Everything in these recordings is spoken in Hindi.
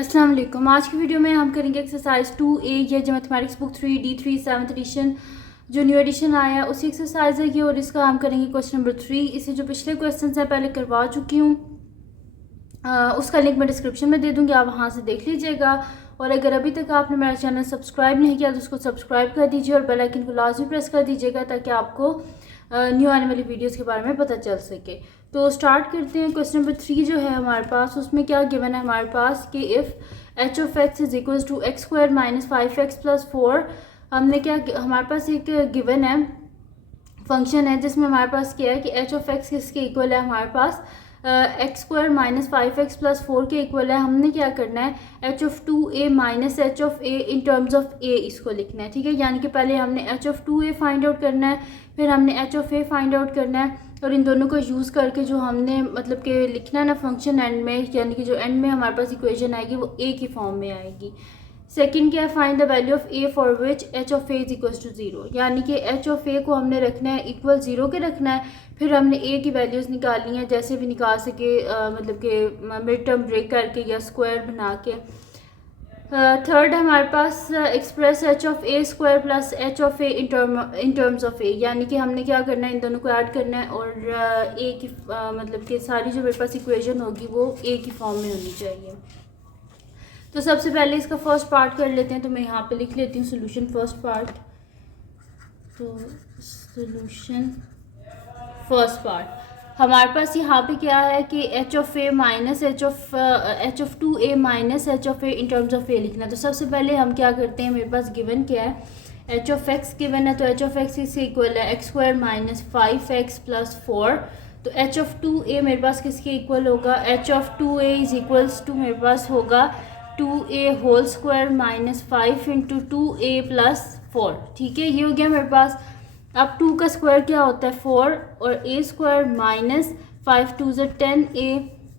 अस्सलाम वालेकुम। आज की वीडियो में हम करेंगे एक्सरसाइज 2A, ये जो mathematics book 3D3 7th edition जो न्यू एडिशन आया है उसी एक्सरसाइज है ये, और इसका हम करेंगे क्वेश्चन नंबर 3। इसे जो पिछले क्वेश्चन है पहले करवा चुकी हूँ, उसका लिंक मैं डिस्क्रिप्शन में दे दूँगी, आप वहाँ से देख लीजिएगा। और अगर अभी तक आपने मेरा चैनल सब्सक्राइब नहीं किया तो उसको सब्सक्राइब कर दीजिए और बेल आइकन को लाजमी प्रेस कर दीजिएगा ताकि आपको न्यू आने वाली वीडियोस के बारे में पता चल सके। तो स्टार्ट करते हैं। क्वेश्चन नंबर 3 जो है हमारे पास, उसमें क्या गिवन है हमारे पास कि if h of x is equal to x square minus 5x plus 4। हमने क्या, हमारे पास एक गिवन है फंक्शन है जिसमें हमारे पास क्या है कि एच ऑफ एक्स किसके इक्वल है, हमारे पास x square minus 5x plus 4 के इक्वल है। हमने क्या करना है, h of 2a minus h of a in terms of a इसको लिखना है, ठीक है। यानी कि पहले हमने H of 2a find out करना है, फिर हमने H of a find out करना है, और इन दोनों को यूज़ करके जो हमने मतलब कि लिखना है ना फंक्शन एंड में, यानी कि जो एंड में हमारे पास इक्वेशन आएगी वो a की फॉर्म में आएगी। सेकंड क्या है, find the value of a for which h of a is equal to 0, यानी कि एच ऑफ a को हमने रखना है इक्वल 0 के रखना है। फिर हमने a की वैल्यूज़ निकालनी है, जैसे भी निकाल सके, मतलब कि मिड टर्म ब्रेक करके या स्क्वायर बना के। थर्ड है हमारे पास express h of a square plus h of a in terms of a, यानी कि हमने क्या करना है, इन दोनों को ऐड करना है और ए की मतलब कि सारी जो मेरे पास इक्वेशन होगी वो ए की फॉर्म में होनी चाहिए। तो सबसे पहले इसका फर्स्ट पार्ट कर लेते हैं, तो मैं यहाँ पे लिख लेती हूँ सोल्यूशन फर्स्ट पार्ट। तो सोल्यूशन फर्स्ट पार्ट हमारे पास यहाँ पे क्या है कि h of a minus h of 2a minus h of a in terms of a लिखना है। तो सबसे पहले हम क्या करते हैं, मेरे पास गिवन क्या है, एच ऑफ एक्स गिवन है, तो एच ऑफ एक्स इससे इक्वल है x square minus 5x plus 4। तो एच ऑफ 2a मेरे पास किसके इक्वल होगा, h of 2a is equals to मेरे पास होगा 2a whole square minus 5 into 2a plus 4, ठीक है। ये हो गया मेरे पास। अब 2 का स्क्वायर क्या होता है 4, और a स्क्वायर माइनस 5 2 ज़ 10a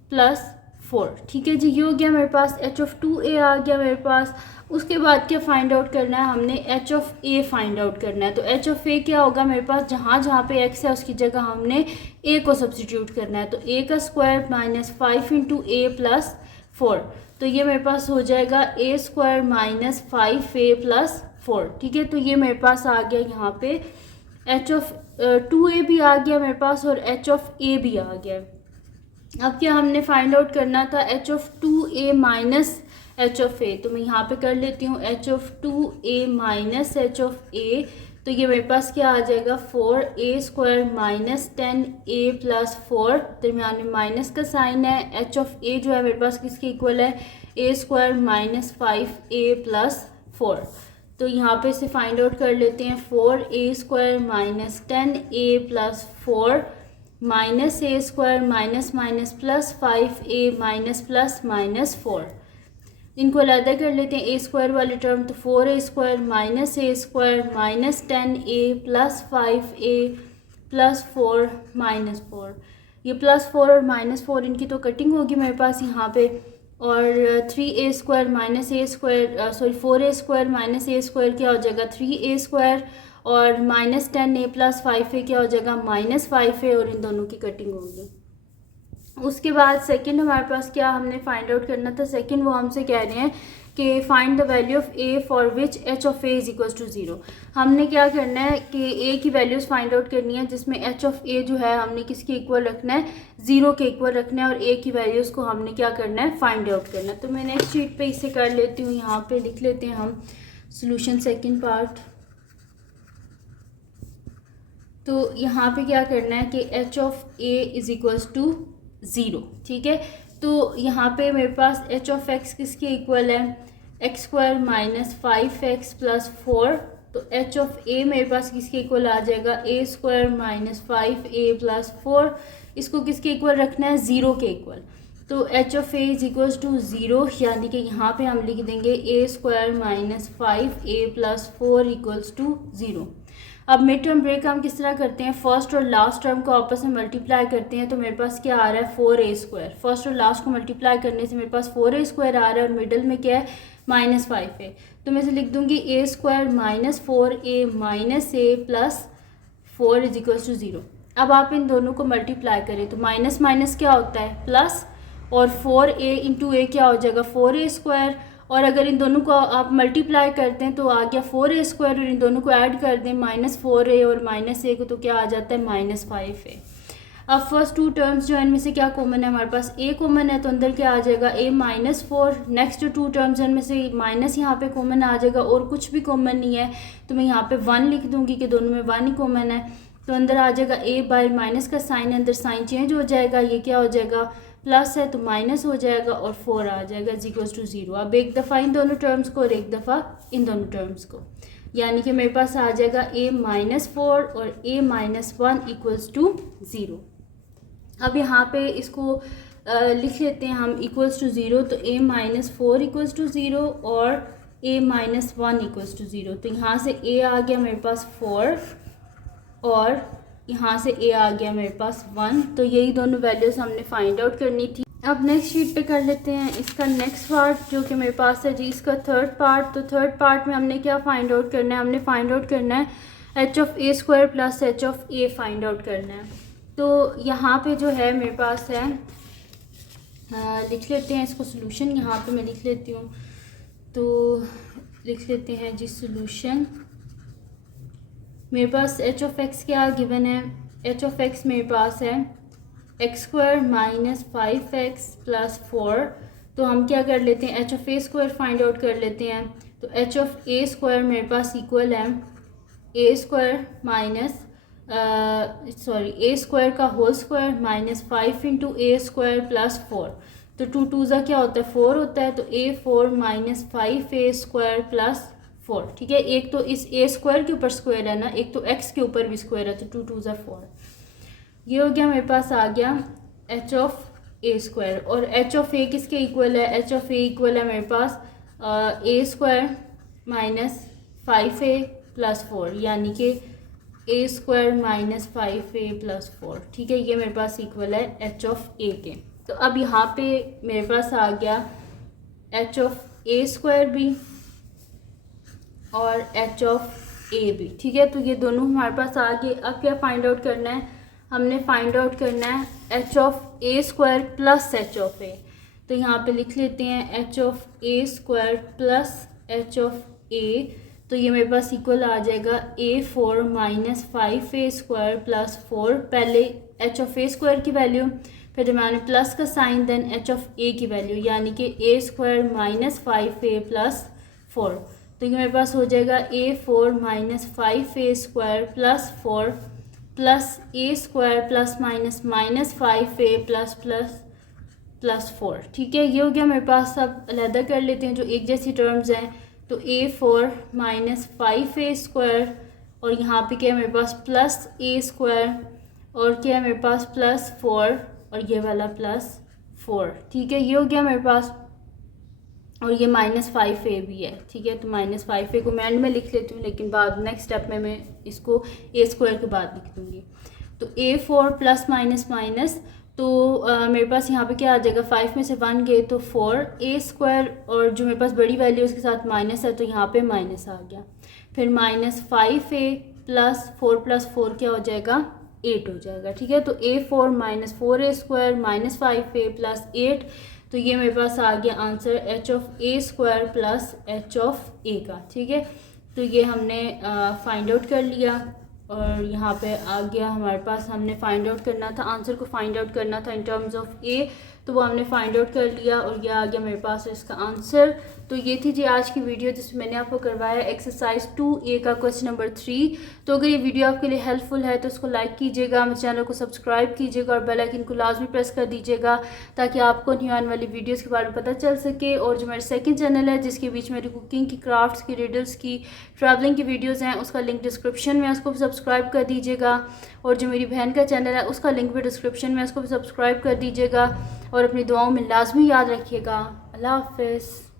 प्लस 4, ठीक है जी। ये हो गया मेरे पास, एच ऑफ 2a आ गया मेरे पास। उसके बाद क्या फाइंड आउट करना है, हमने H of a find out करना है। तो एच ऑफ a क्या होगा मेरे पास, जहाँ जहाँ पे x है उसकी जगह हमने a को सब्सटीट्यूट करना है। तो a का square minus 5 into a plus 4, तो ये मेरे पास हो जाएगा a square minus 5a plus 4, ठीक है। तो ये मेरे पास आ गया यहाँ पे एच ऑफ 2a भी आ गया मेरे पास और एच ऑफ a भी आ गया। अब क्या हमने फाइंड आउट करना था, H of 2a minus h of a, तो मैं यहाँ पे कर लेती हूँ H of 2a minus h of a। तो ये मेरे पास क्या आ जाएगा 4a square minus 10a plus 4, दरमियान में माइनस का साइन है। एच ऑफ a जो है मेरे पास किसके इक्वल है, a square minus 5a plus 4। तो यहाँ पे इसे फाइंड आउट कर लेते हैं, 4a square minus 10a plus 4 minus a square minus minus plus 5a minus plus minus 4। इनको अलग कर लेते हैं, a स्क्वायर वाली टर्म, तो 4a square minus a square minus 10a plus 5a plus 4 minus 4। ये प्लस 4 और माइनस 4 इनकी तो कटिंग होगी मेरे पास यहाँ पे, और 3a square minus a square 4a square minus a square क्या हो जाएगा 3a स्क्वायर, और माइनस 10a प्लस 5a क्या हो जाएगा माइनस 5a, और इन दोनों की कटिंग होगी। उसके बाद सेकंड हमारे पास क्या हमने फाइंड आउट करना था, सेकंड वो हमसे कह रहे हैं कि find the value of a for which h of a is equal to 0। हमने क्या करना है कि a की वैल्यूज़ फाइंड आउट करनी है जिसमें एच ऑफ a जो है हमने किसके इक्वल रखना है, 0 के इक्वल रखना है, और a की वैल्यूज़ को हमने क्या करना है फाइंड आउट करना है। तो मैं नेक्स्ट शीट पे इसे कर लेती हूँ, यहाँ पे लिख लेते हैं हम सोल्यूशन सेकेंड पार्ट। तो यहाँ पे क्या करना है कि h of a is equals to 0, ठीक है। तो यहाँ पे मेरे पास एच ऑफ एक्स किसके इक्वल है, x square minus 5x plus 4। तो एच ऑफ a मेरे पास किसके इक्वल आ जाएगा, a square minus 5a plus 4। इसको किसके इक्वल रखना है, 0 के इक्वल। तो h of a is equals to 0, यानी कि यहाँ पे हम लिख देंगे a square minus 5a plus 4 equals to 0। अब मिड टर्म ब्रेक हम किस तरह करते हैं, फर्स्ट और लास्ट टर्म को आपस में मल्टीप्लाई करते हैं। तो मेरे पास क्या आ रहा है 4a स्क्वायर, फर्स्ट और लास्ट को मल्टीप्लाई करने से मेरे पास 4a स्क्वायर आ रहा है, और मिडल में क्या है माइनस 5a। तो मैं इसे लिख दूंगी a square minus 4a minus a plus 4 is equals to 0। अब आप इन दोनों को मल्टीप्लाई करें तो माइनस माइनस क्या होता है प्लस, और 4a इंटू ए क्या हो जाएगा 4a², और अगर इन दोनों को आप मल्टीप्लाई करते हैं तो आ गया 4a² और इन दोनों को ऐड कर दें -4a और -a को, तो क्या आ जाता है -5a। अब फर्स्ट टू टर्म्स जो है इनमें से क्या कॉमन है, हमारे पास a कॉमन है तो अंदर क्या आ जाएगा a-4। नेक्स्ट जो टू टर्म्स हैं इनमें से माइनस यहाँ पे कॉमन आ जाएगा और कुछ भी कॉमन नहीं है, तो मैं यहाँ पे 1 लिख दूँगी कि दोनों में 1 ही कॉमन है, तो अंदर आ जाएगा a बाय माइनस का साइन, अंदर साइन चेंज हो जाएगा, ये क्या हो जाएगा प्लस है तो माइनस हो जाएगा और 4 आ जाएगा =0। अब एक दफ़ा इन दोनों टर्म्स को और एक दफ़ा इन दोनों टर्म्स को, यानी कि मेरे पास आ जाएगा a-4 और a-1 = 0। अब यहाँ पे इसको लिख लेते हैं हम =0, तो a-4 = 0 और a-1 = 0। तो यहाँ से a आ गया मेरे पास 4 और यहाँ से a आ गया मेरे पास 1, तो यही दोनों वैल्यूज़ हमने फाइंड आउट करनी थी। अब नेक्स्ट शीट पे कर लेते हैं इसका नेक्स्ट पार्ट जो कि मेरे पास है जी, इसका थर्ड पार्ट। तो थर्ड पार्ट में हमने क्या फाइंड आउट करना है, हमने फाइंड आउट करना है h(a² + h(a) फाइंड आउट करना है। तो यहाँ पे जो है मेरे पास है, लिख लेते हैं इसको सोल्यूशन, यहाँ पे मैं लिख लेती हूँ, तो लिख लेते हैं जी सोल्यूशन। मेरे पास h(x) क्या गिवन है, h(x) मेरे पास है x² - 5x + 4, तो हम क्या कर लेते हैं h(a² फाइंड आउट कर लेते हैं। तो h(a² मेरे पास इक्वल है a² का होल स्क्वायर -5 × a² + 4, तो 2 2 क्या होता है 4 होता है, तो a4 - 5a² + 4। ठीक है, एक तो इस a² के ऊपर स्क्वायर है ना, एक तो x के ऊपर भी स्क्वायर है, तो 2 2 4। ये हो गया मेरे पास आ गया h(a²) और h(a) किसके इक्वल है, h(a) इक्वल है मेरे पास a² - 5a + 4, यानी कि a² - 5a + 4। ठीक है, ये मेरे पास इक्वल है h(a) के। तो अब यहाँ पे मेरे पास आ गया h(a² भी और h(a) भी। ठीक है, तो ये दोनों हमारे पास आ गए। अब क्या फाइंड आउट करना है, हमने फाइंड आउट करना है h(a² + h(a). तो यहाँ पे लिख लेते हैं h(a² + h(a), तो ये मेरे पास इक्वल आ जाएगा a4 - 5a² + 4, पहले h(a² की वैल्यू, फिर जब मैंने प्लस का साइन, देन h(a) की वैल्यू, यानी कि a² - 5a + 4, तो ये मेरे पास हो जाएगा a4 - 5a² + 4 plus a² ± -5a + 4। ठीक है, ये हो गया मेरे पास। अब अलहदा कर लेते हैं जो एक जैसी टर्म्स हैं, तो a4 - 5a² और यहाँ पे क्या है मेरे पास +a² और क्या है मेरे पास +4 और ये वाला +4। ठीक है, ये हो गया मेरे पास, और ये -5a भी है। ठीक है, तो -5a को मैं एंड में लिख लेती हूँ, लेकिन बाद नेक्स्ट स्टेप में मैं इसको a² के बाद लिख दूँगी। तो a4 प्लस माइनस, तो मेरे पास यहाँ पे क्या आ जाएगा, 5 में से 1 गए तो 4a² और जो मेरे पास बड़ी वैल्यू उसके साथ माइनस है, तो यहाँ पे माइनस आ गया। फिर -5a + 4 + 4 क्या हो जाएगा 8 हो जाएगा। ठीक है, तो a4 - 4a² - 5a + 8, तो ये मेरे पास आ गया आंसर h(a² + h(a) का। ठीक है, तो ये हमने फाइंड आउट कर लिया और यहाँ पे आ गया हमारे पास, हमने फाइंड आउट करना था, आंसर को फाइंड आउट करना था इन टर्म्स ऑफ a, तो वो हमने फाइंड आउट कर लिया और ये आ गया मेरे पास इसका आंसर। तो ये थी जी आज की वीडियो जिसमें मैंने आपको करवाया एक्सरसाइज 2a का क्वेश्चन नंबर 3। तो अगर ये वीडियो आपके लिए हेल्पफुल है तो इसको लाइक कीजिएगा, मेरे चैनल को सब्सक्राइब कीजिएगा और बेल आइकन को लाजमी प्रेस कर दीजिएगा ताकि आपको न्यू आने वाली वीडियोज़ के बारे में पता चल सके। और जो मेरा सेकेंड चैनल है जिसके बीच मेरी कुकिंग की, क्राफ्ट्स की, रिडल्स की, ट्रैवलिंग की वीडियोज़ हैं, उसका लिंक डिस्क्रिप्शन में, उसको भी सब्सक्राइब कर दीजिएगा। और जो मेरी बहन का चैनल है उसका लिंक भी डिस्क्रिप्शन में, उसको भी सब्सक्राइब कर दीजिएगा। और अपनी दुआओं में लाजमी याद रखिएगा। अल्लाह हाफ़िज़।